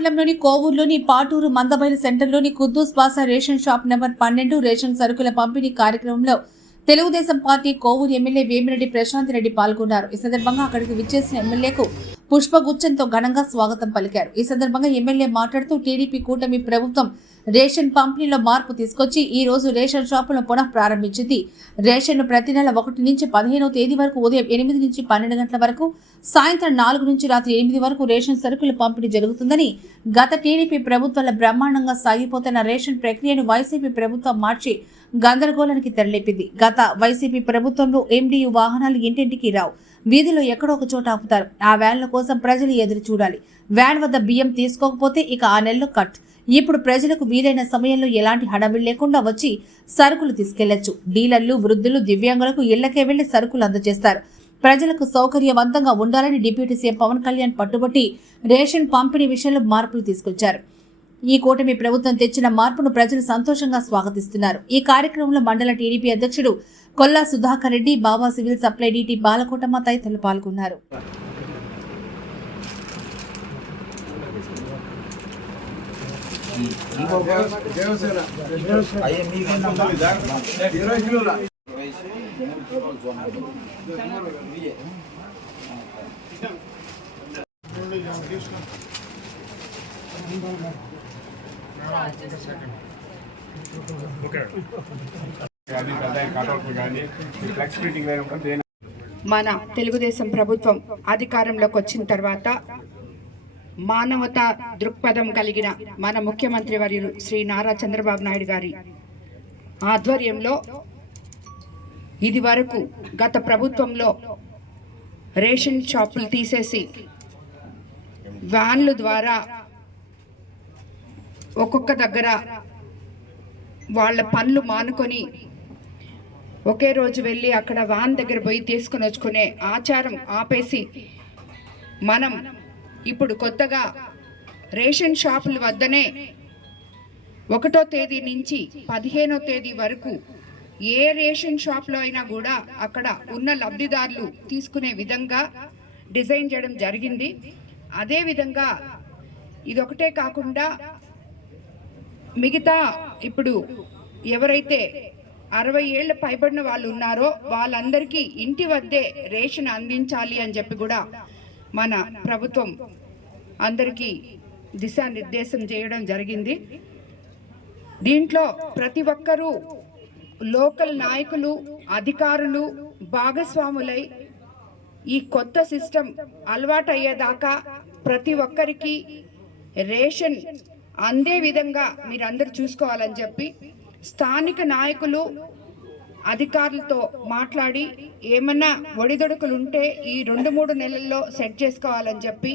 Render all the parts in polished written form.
మండలంలోని కోవూరులోని పాటూరు మందబైలు సెంటర్లోని Kuddus Basha ration shop number 12 ration సరుకుల పంపిణీ కార్యక్రమంలో తెలుగుదేశం పార్టీ కోవూరు ఎమ్మెల్యే వేమిరెడ్డి ప్రశాంత్ రెడ్డి పాల్గొన్నారు. ఈ సందర్భంగా అక్కడికి విచ్చేసిన ఎమ్మెల్యేకు పుష్పగుచ్చంతో ఘనంగా స్వాగతం పలికారు. ఈ సందర్భంగా ఎమ్మెల్యే మాట్లాడుతూ టీడీపీ కూటమి ప్రభుత్వం రేషన్ పంపిణీలో మార్పు తీసుకొచ్చి ఈ రోజు రేషన్ షాపులను పునః ప్రారంభించింది. రేషన్ ప్రతి నెల 1 నుంచి 15వ తేదీ వరకు ఉదయం 8 నుంచి 12 గంటల వరకు, సాయంత్రం 4 నుంచి రాత్రి 8 వరకు రేషన్ సరుకుల పంపిణీ జరుగుతుందని, గత టీడీపీ ప్రభుత్వాల బ్రహ్మాండంగా సాగిపోతున్న రేషన్ ప్రక్రియను వైసీపీ ప్రభుత్వం మార్చి గందరగోళానికి తెరలేపింది. గత వైసీపీ ప్రభుత్వంలో ఎండియు వాహనాలు ఇంటింటికి రావు, వీధిలో ఎక్కడో ఒక చోట ఆపుతారు. ఆ వ్యాన్ల కోసం ప్రజలు ఎదురు చూడాలి. వ్యాన్ వద్ద బియ్యం తీసుకోకపోతే ఇక ఆ నెలలో కట్. ఇప్పుడు ప్రజలకు వీలైన సమయంలో ఎలాంటి హడావిడి లేకుండా వచ్చి సరుకులు తీసుకెళ్లొచ్చు. డీలర్లు, వృద్ధులు, దివ్యాంగులకు ఇళ్లకే వెళ్లి సరుకులు అందజేస్తారు. ప్రజలకు సౌకర్యవంతంగా ఉండాలని డిప్యూటీ సీఎం పవన్ కళ్యాణ్ పట్టుబట్టి రేషన్ పంపిణీ విషయంలో మార్పులు తీసుకొచ్చారు. ఈ కూటమి ప్రభుత్వం తెచ్చిన మార్పును ప్రజలు సంతోషంగా స్వాగతిస్తున్నారు. ఈ కార్యక్రమంలో మండల టీడీపీ అధ్యక్షుడు కొల్లా సుధాకర్ రెడ్డి, బాబా సివిల్ సప్లై డీటీ బాలకోటమ్మ తదితరులు పాల్గొన్నారు. మన తెలుగుదేశం ప్రభుత్వం అధికారంలోకి వచ్చిన తర్వాత మానవతా దృక్పథం కలిగిన మన ముఖ్యమంత్రి వర్యులు శ్రీ నారా చంద్రబాబు నాయుడు గారి ఆధ్వర్యంలో ఇది వరకు గత ప్రభుత్వంలో రేషన్ షాపులు తీసేసి వ్యాన్ల ద్వారా ఒక్కొక్క దగ్గర వాళ్ళ పనులు మానుకొని ఒకే రోజు వెళ్ళి అక్కడ వ్యాన్ దగ్గర పోయి తీసుకుని వచ్చుకునే ఆచారం ఆపేసి మనం ఇప్పుడు కొత్తగా రేషన్ షాపుల వద్దనే 1వ తేదీ నుంచి 15వ తేదీ వరకు ఏ రేషన్ షాప్లో అయినా కూడా అక్కడ ఉన్న లబ్ధిదారులు తీసుకునే విధంగా డిజైన్ చేయడం జరిగింది. అదేవిధంగా ఇదొకటే కాకుండా మిగతా ఇప్పుడు ఎవరైతే 60 ఏళ్ళు పైబడిన వాళ్ళు ఉన్నారో వాళ్ళందరికీ ఇంటి వద్దే రేషన్ అందించాలి అని చెప్పి కూడా మన ప్రభుత్వం అందరికీ దిశానిర్దేశం చేయడం జరిగింది. దీంట్లో ప్రతి ఒక్కరూ లోకల్ నాయకులు, అధికారులు భాగస్వాములై ఈ కొత్త సిస్టమ్ అలవాటు అయ్యేదాకా ప్రతి ఒక్కరికి రేషన్ అందే విధంగా మీరందరూ చూసుకోవాలని చెప్పి స్థానిక నాయకులు అధికారులతో మాట్లాడి ఏమన్నా ఒడిదొడుకులు ఉంటే ఈ 2-3 నెలల్లో సెట్ చేసుకోవాలని చెప్పి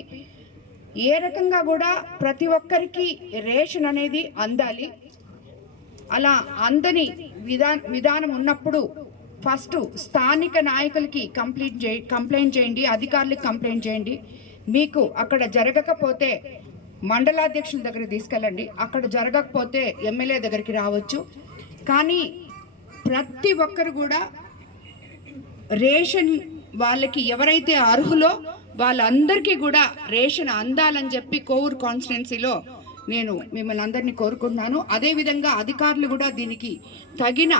ఏ రకంగా కూడా ప్రతి ఒక్కరికి రేషన్ అనేది అందాలి. అలా అందని విధానం ఉన్నప్పుడు ఫస్ట్ స్థానిక నాయకులకి కంప్లైంట్ చేయండి, అధికారులకు కంప్లైంట్ చేయండి. మీకు అక్కడ జరగకపోతే మండలాధ్యక్షుల దగ్గర తీసుకెళ్ళండి, అక్కడ జరగకపోతే ఎమ్మెల్యే దగ్గరికి రావచ్చు. కానీ ప్రతి ఒక్కరు కూడా రేషన్ వాళ్ళకి ఎవరైతే అర్హులో వాళ్ళందరికీ కూడా రేషన్ అందాలని చెప్పి కోవూరు కాన్స్టిట్యున్సీలో నేను మిమ్మల్ని అందరినీ కోరుకుంటున్నాను. అదేవిధంగా అధికారులు కూడా దీనికి తగిన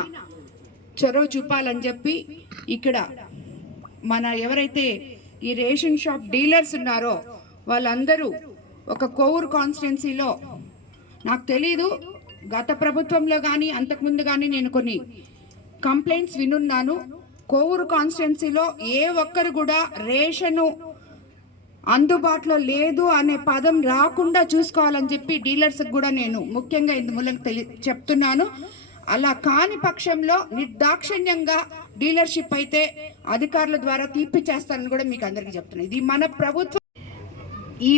చొరవ చూపాలని చెప్పి ఇక్కడ మన ఎవరైతే ఈ రేషన్ షాప్ డీలర్స్ ఉన్నారో వాళ్ళందరూ ఒక కోవూరు కాన్స్టిట్యున్సీలో నాకు తెలీదు, గత ప్రభుత్వంలో కానీ అంతకుముందు కానీ నేను కొన్ని కంప్లైంట్స్ వినున్నాను. కోవూరు కాన్స్టిట్యున్సీలో ఏ ఒక్కరు కూడా రేషను అందుబాటులో లేదు అనే పదం రాకుండా చూసుకోవాలని చెప్పి డీలర్స్కి కూడా నేను ముఖ్యంగా ఇందుమూలంగా చెప్తున్నాను. అలా కాని పక్షంలో నిర్దాక్షిణ్యంగా డీలర్షిప్ అయితే అధికారుల ద్వారా తీపిచ్చేస్తానని కూడా మీకు అందరికీ చెప్తున్నాను. ఇది మన ప్రభుత్వం. ఈ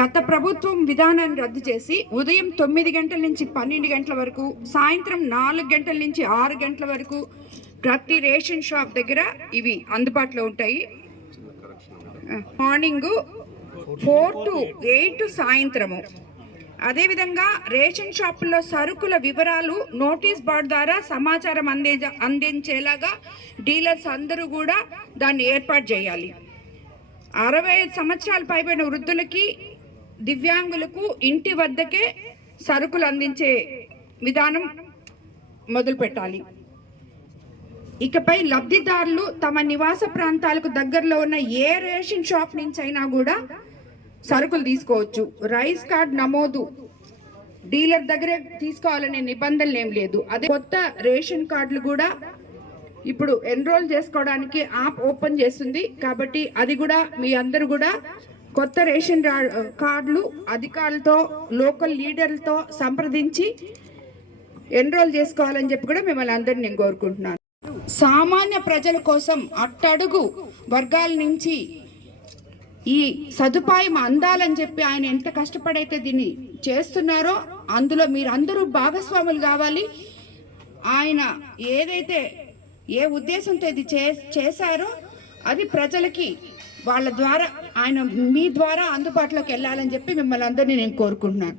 గత ప్రభుత్వం విధానాన్ని రద్దు చేసి ఉదయం 9 గంటల నుంచి 12 గంటల వరకు, సాయంత్రం 4 గంటల నుంచి 6 గంటల వరకు ప్రతి రేషన్ షాప్ దగ్గర ఇవి అందుబాటులో ఉంటాయి. మార్నింగ్ 4 to 8 సాయంత్రము. అదేవిధంగా రేషన్ షాపుల్లో సరుకుల వివరాలు నోటీస్ బోర్డు ద్వారా సమాచారం అందించేలాగా డీలర్స్ అందరూ కూడా దాన్ని ఏర్పాటు చేయాలి. 65 సంవత్సరాలు పైబడిన వృద్ధులకి దివ్యాంగులకు ఇంటి వద్దకే సరుకులు అందించే విధానం మొదలు పెట్టాలి. ఇకపై లబ్ధిదారులు తమ నివాస ప్రాంతాలకు దగ్గరలో ఉన్న ఏ రేషన్ షాప్ నుంచి అయినా కూడా సరుకులు తీసుకోవచ్చు. రైస్ కార్డ్ నమోదు డీలర్ దగ్గరే తీసుకోవాలనే నిబంధనలు ఏం లేదు. అదే కొత్త రేషన్ కార్డులు కూడా ఇప్పుడు ఎన్రోల్ చేసుకోవడానికి యాప్ ఓపెన్ చేస్తుంది. కాబట్టి అది కూడా మీ అందరూ కూడా కొత్త రేషన్ కార్డులు అధికారులతో లోకల్ లీడర్లతో సంప్రదించి ఎన్రోల్ చేసుకోవాలని చెప్పి కూడా మిమ్మల్ని అందరినీ నేను కోరుకుంటున్నాను. సామాన్య ప్రజల కోసం అట్టడుగు వర్గాల నుంచి ఈ సదుపాయం అందాలని చెప్పి ఆయన ఎంత కష్టపడైతే దీన్ని చేస్తున్నారో అందులో మీరందరూ భాగస్వాములు కావాలి. ఆయన ఏదైతే ఏ ఉద్దేశంతో ఇది చేశారో అది ప్రజలకి వాళ్ళ ద్వారా ఆయన మీ ద్వారా అందుబాటులోకి వెళ్ళాలని చెప్పి మిమ్మల్ని అందరినీ నేను కోరుకుంటున్నాను.